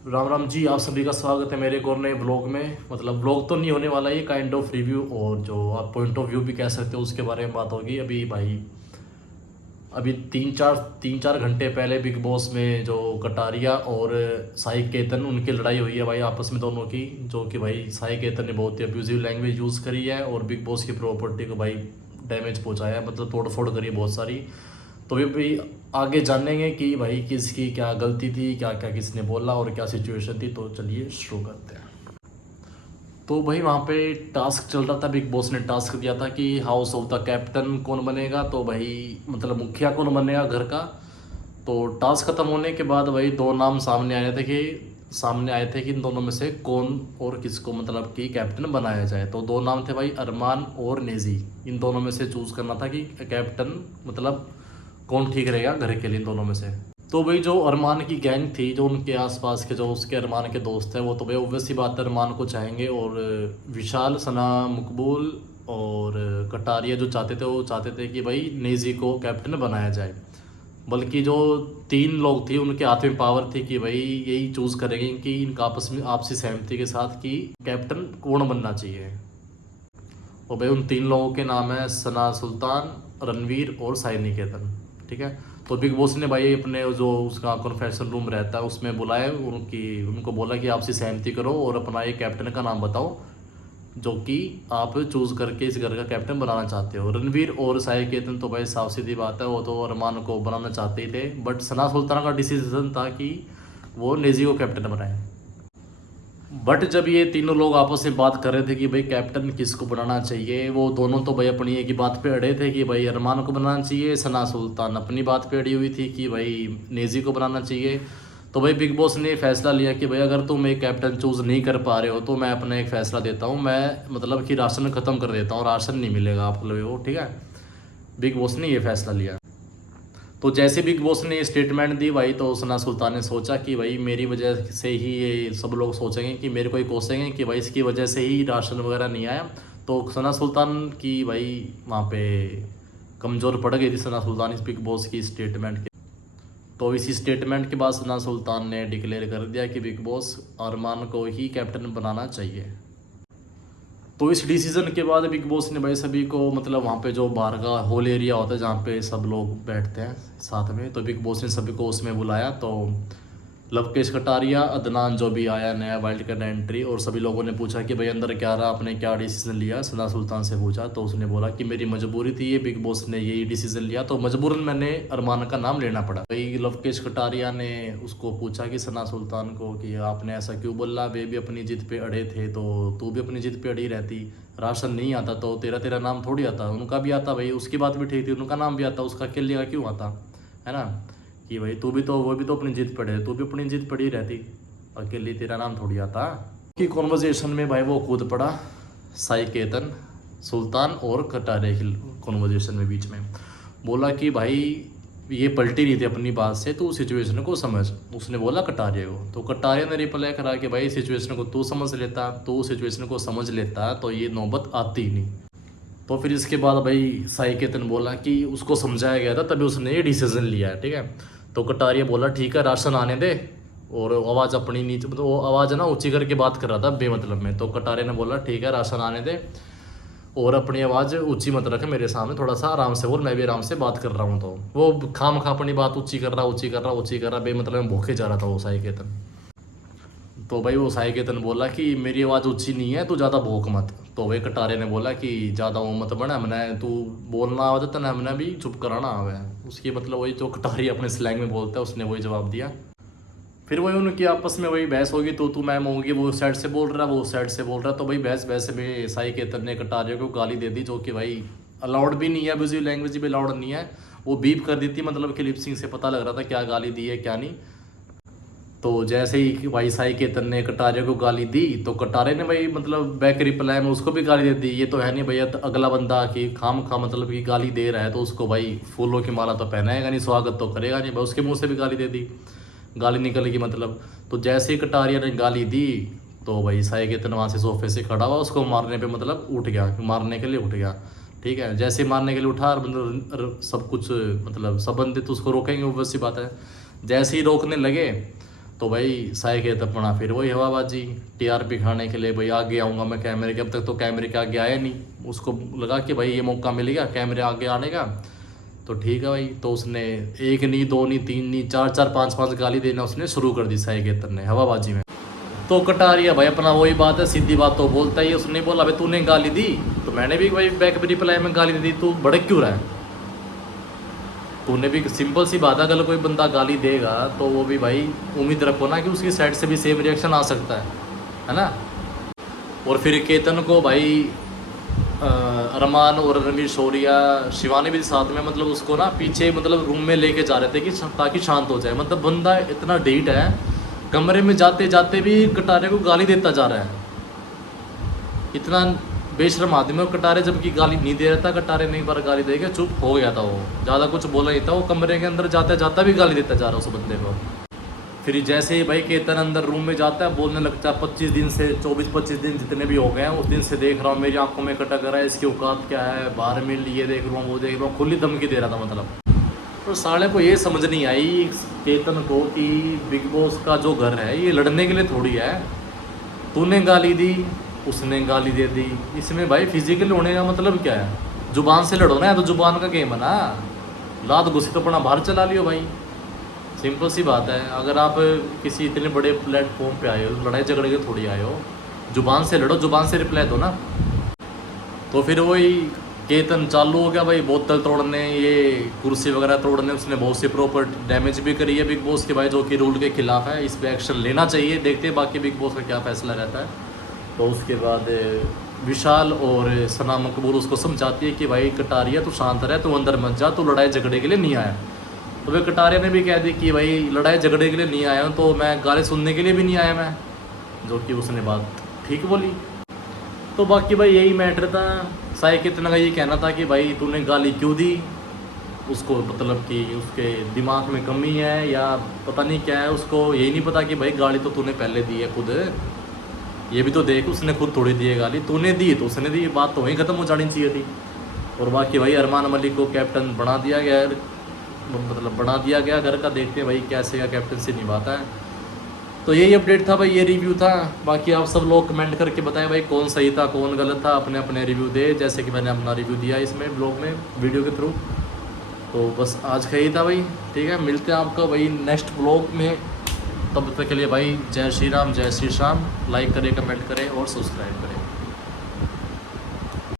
राम राम जी, आप सभी का स्वागत है मेरे एक और नए ब्लॉग में। मतलब ब्लॉग तो नहीं होने वाला, ये काइंड ऑफ रिव्यू और जो आप पॉइंट ऑफ व्यू भी कह सकते हो उसके बारे में बात होगी। अभी भाई अभी तीन चार घंटे पहले बिग बॉस में जो कटारिया और साई केतन उनकी लड़ाई हुई है भाई आपस में दोनों की। जो कि भाई साई केतन ने बहुत ही अब्यूजिव लैंग्वेज यूज़ करी है और बिग बॉस की प्रॉपर्टी को भाई डैमेज पहुंचाया है, मतलब तोड़ फोड़ करी है बहुत सारी। तो भी आगे जानेंगे कि भाई किसकी क्या गलती थी, क्या क्या किसने बोला और क्या सिचुएशन थी। तो चलिए शुरू करते हैं। तो भाई वहाँ पे टास्क चल रहा था, बिग बॉस ने टास्क दिया था कि हाउस ऑफ द कैप्टन कौन बनेगा, तो भाई मतलब मुखिया कौन बनेगा घर का। तो टास्क खत्म होने के बाद भाई दो नाम सामने आए थे कि इन दोनों में से कौन और किसको मतलब कि कैप्टन बनाया जाए। तो दो नाम थे भाई, अरमान और नेजी। इन दोनों में से चूज़ करना था कि कैप्टन मतलब कौन ठीक रहेगा घर के लिए इन दोनों में से। तो भाई जो अरमान की गैंग थी, जो उनके आसपास के जो उसके अरमान के दोस्त हैं, वो तो भाई ऑब्वियस सी बात है अरमान को चाहेंगे। और विशाल, सना, मकबूल और कटारिया जो चाहते थे वो चाहते थे कि भाई नेजी को कैप्टन बनाया जाए। बल्कि जो तीन लोग थे उनके हाथ में पावर थी कि भाई यही चूज़ करेंगे कि इनका आपस में आपसी सहमति के साथ कि कैप्टन कौन बनना चाहिए। और भाई उन तीन लोगों के नाम है सना सुल्तान, रणवीर और साई निकेतन। ठीक है। तो बिग बॉस ने भाई अपने जो उसका कन्फेशन रूम रहता है उसमें बुलाए उनको बोला कि आपसी सहमति करो और अपना एक कैप्टन का नाम बताओ जो कि आप चूज़ करके इस घर का कैप्टन बनाना चाहते हो। रणवीर और साई केतन तो भाई साफ सीधी बात है, वो तो अरमान को बनाना चाहते ही थे, बट सना सुल्ताना का डिसीजन था कि वो नेजी को कैप्टन बनाए। बट जब ये तीनों लोग आपस में बात कर रहे थे कि भाई कैप्टन किसको बनाना चाहिए, वो दोनों तो भाई अपनी एक ही बात पे अड़े थे कि भाई अरमान को बनाना चाहिए। सना सुल्तान अपनी बात पे अड़ी हुई थी कि भाई नेजी को बनाना चाहिए। तो भाई बिग बॉस ने फैसला लिया कि भाई अगर तुम एक कैप्टन चूज़ नहीं कर पा रहे हो तो मैं अपना एक फ़ैसला देता हूँ, मैं मतलब कि राशन ख़त्म कर देता हूँ, राशन नहीं मिलेगा आप लोगों को। ठीक है। बिग बॉस ने ये फैसला लिया। तो जैसे बिग बॉस ने स्टेटमेंट दी भाई, तो सना सुल्तान ने सोचा कि भाई मेरी वजह से ही ये सब लोग सोचेंगे कि मेरे को ही कोसेंगे कि भाई इसकी वजह से ही राशन वगैरह नहीं आया। तो सना सुल्तान की भाई वहाँ पे कमज़ोर पड़ गई थी सना सुल्तान इस बिग बॉस की स्टेटमेंट के। तो इसी स्टेटमेंट के बाद सना सुल्तान ने डिक्लेयर कर दिया कि बिग बॉस अरमान को ही कैप्टन बनाना चाहिए। तो इस डिसीज़न के बाद बिग बॉस ने भाई सभी को मतलब वहाँ पे जो बाहर का हॉल एरिया होता है जहाँ पे सब लोग बैठते हैं साथ में, तो बिग बॉस ने सभी को उसमें बुलाया। तो लवकेश कटारिया, अदनान जो भी आया नया वाइल्ड कार्ड एंट्री, और सभी लोगों ने पूछा कि भाई अंदर क्या रहा, आपने क्या डिसीजन लिया। सना सुल्तान से पूछा तो उसने बोला कि मेरी मजबूरी थी, ये बिग बॉस ने यही डिसीजन लिया तो मजबूरन मैंने अरमान का नाम लेना पड़ा। भाई लवकेश कटारिया ने उसको पूछा कि सना सुल्तान को कि आपने ऐसा क्यों बोला, वे भी अपनी जिद पे अड़े थे तो तू भी अपनी जिद पे अड़ी रहती। राशन नहीं आता तो तेरा तेरा नाम थोड़ी आता, उनका भी आता भाई, उसकी बात भी ठीक थी, उनका नाम भी आता, उसका अकेले का क्यों आता, है ना। कि भाई तू भी तो वो भी तो अपनी जिद पड़े, तू भी अपनी जिद पड़ी रहती, अकेली तेरा नाम थोड़ी आता। कि कॉन्वर्जेशन में भाई वो कूद पड़ा साई केतन, सुल्तान और कटारे की कॉन्वर्जेशन में बीच में। बोला कि भाई ये पलटी नहीं थी अपनी बात से, तू सिचुएशन को समझ। उसने बोला कटारिया को, तो कटारिया ने रिप्लाई करा कि भाई सिचुएशन को तू समझ लेता, तू सिचुएशन को समझ लेता तो ये नौबत आती ही नहीं। तो फिर इसके बाद भाई साई केतन बोला कि उसको समझाया गया था तभी उसने ये डिसीजन लिया है। ठीक है। तो कटारिया बोला ठीक है राशन आने दे, और आवाज़ अपनी नीचे मतलब वो आवाज़ ना ऊंची करके बात कर रहा था बेमतलब में। तो कटारिया ने बोला ठीक है राशन आने दे और अपनी आवाज़ ऊंची मत रखे मेरे सामने, थोड़ा सा आराम से बोल, मैं भी आराम से बात कर रहा हूँ। तो वो खाम खा अपनी बात ऊंची कर रहा ऊंची कर रहा बेमतलब में भूखे जा रहा था वो साई केतन। तो भाई वो साई केतन बोला कि मेरी आवाज़ ऊंची नहीं है, तू ज़्यादा भूख मत। तो भाई कटारे ने बोला कि ज़्यादा वो मत बना, मैंने तू बोलना आवा था ना, मैंने भी चुप कराना आवा है। उसकी मतलब वही जो कटारी अपने स्लैंग में बोलता है उसने वही जवाब दिया। फिर वही उनकी आपस में वही बहस होगी, तो मैम होगी, वो साइड से बोल रहा है वो साइड से बोल रहा है। तो भाई बहस में साई केतन ने कटारिया को गाली दे दी, जो कि भाई अलाउड भी नहीं है, अब्यूजिव लैंग्वेज भी अलाउड नहीं है। वो बीप कर दी थी, मतलब कि लिपसिंग से पता लग रहा था क्या गाली दी है क्या नहीं। तो जैसे ही भाई साई केतन ने कटारे को गाली दी तो कटारे ने भाई मतलब बैक रिप्लाई में उसको भी गाली दे दी। ये तो है नहीं भैया, तो अगला बंदा कि खाम खा मतलब कि गाली दे रहा है तो उसको भाई फूलों की माला तो पहनाएगा नहीं, स्वागत तो करेगा नहीं भाई, उसके मुंह से भी गाली दे दी, गाली निकलेगी मतलब। तो जैसे ही कटारिया ने गाली दी तो भाई साई केतन वहाँ से सोफे से खड़ा हुआ, उसको मारने पर मतलब उठ गया, मारने के लिए उठ गया। ठीक है। जैसे मारने के लिए उठा और मतलब सब कुछ मतलब सब बंदे तो उसको रोकेंगे, वो सी बात है। जैसे ही रोकने लगे तो भाई साय के तब अपना फिर वही हवाबाजी, टीआरपी खाने के लिए भाई आगे आऊँगा मैं कैमरे के। अब तक तो कैमरे के आगे आया नहीं, उसको लगा कि भाई ये मौका मिल गया कैमरे आगे आने का, तो ठीक है भाई। तो उसने एक नहीं, दो नहीं, तीन नहीं, चार चार पाँच पाँच गाली देना उसने शुरू कर दी साय केतन ने हवाबाजी में। तो कटारिया भाई अपना वही बात है, सीधी बात तो बोलता ही। उसने बोला भाई तूने गाली दी, तो मैंने भी भाई बैक रिप्लाई में गाली दी, तू भड़क क्यों रहा है? तूने भी, सिंपल सी बात है, अगर कोई बंदा गाली देगा तो वो भी भाई उम्मीद रखो ना कि उसकी साइड से भी सेम रिएक्शन आ सकता है ना। और फिर केतन को भाई अरमान और रणवीर शौरिया, शिवानी भी साथ में, मतलब उसको ना पीछे मतलब रूम में लेके जा रहे थे कि ताकि शांत हो जाए। मतलब बंदा इतना ढीठ है, कमरे में जाते जाते भी कटारे को गाली देता जा रहा है। इतना बेशर्म आदमी और कटारे जबकि गाली नहीं दे रहा था, कटारे ने एक बार गाली देके चुप हो गया था, वो ज़्यादा कुछ बोला नहीं था। वो कमरे के अंदर जाता जाता भी गाली देता जा रहा उस बंदे को। फिर जैसे ही भाई केतन अंदर रूम में जाता है, बोलने लगता है 25 दिन से 24-25 दिन जितने भी हो गए हैं उस दिन से देख रहा हूँ, मेरी आंखों में कटक रहा है, इसकी औकात क्या है, बाहर में ये देख रहा हूँ, वो देख रहा हूँ, खुली धमकी दे रहा था मतलब। तो साले को ये समझ नहीं आई केतन को कि बिग बॉस का जो घर है ये लड़ने के लिए थोड़ी है। तूने गाली दी, उसने गाली दे दी, इसमें भाई फिजिकल होने का मतलब क्या है? जुबान से लड़ो ना, तो जुबान का गेम है ना। लात घुसी तो अपना बाहर चला लियो भाई, सिंपल सी बात है। अगर आप किसी इतने बड़े प्लेटफॉर्म पे आए हो, लड़ाई झगड़े के थोड़ी आए हो, जुबान से लड़ो, जुबान से रिप्लाई दो ना। तो फिर वही केतन चालू हो गया भाई बोतल तोड़ने, ये कुर्सी वगैरह तोड़ने। उसने बहुत सी प्रॉपर्टी डैमेज भी करी है बिग बॉस के भाई, जो कि रूल के खिलाफ है। इस पर एक्शन लेना चाहिए, देखते हैं बाकी बिग बॉस का क्या फैसला रहता है। तो उसके बाद विशाल और सना मकबूल उसको समझाती है कि भाई कटारिया तू शांत रह, तू अंदर मत जा, तू लड़ाई झगड़े के लिए नहीं आया। तो वे कटारिया ने भी कह दी कि भाई लड़ाई झगड़े के लिए नहीं आया हूँ, तो मैं गाली सुनने के लिए भी नहीं आया मैं, जो कि उसने बात ठीक बोली। तो बाकी भाई यही मैटर था। साय केतन का ये कहना था कि भाई तूने गाली क्यों दी उसको, मतलब कि उसके दिमाग में कमी है या पता नहीं क्या है, उसको यही नहीं पता कि भाई गाली तो तूने पहले दी है खुद, ये भी तो देख, उसने खुद थोड़ी दी है गाली, तूने दी तो उसने दी, बात तो वहीं ख़त्म हो जानी चाहिए थी। और बाकी भाई अरमान मलिक को कैप्टन बना दिया गया, मतलब बना दिया गया घर का। देखते हैं भाई कैसे का कैप्टनसी निभाता है। तो यही अपडेट था भाई, ये रिव्यू था। बाकी आप सब लोग कमेंट करके बताएं भाई कौन सही था कौन गलत था, अपने अपने रिव्यू दे, जैसे कि मैंने अपना रिव्यू दिया इसमें ब्लॉग में वीडियो के थ्रू। तो बस आज का ही था भाई, ठीक है, मिलते हैं आपको भाई नेक्स्ट ब्लॉग में। तब तक के लिए भाई जय श्री राम, जय श्री श्याम। लाइक करें, कमेंट करें और सब्सक्राइब करें।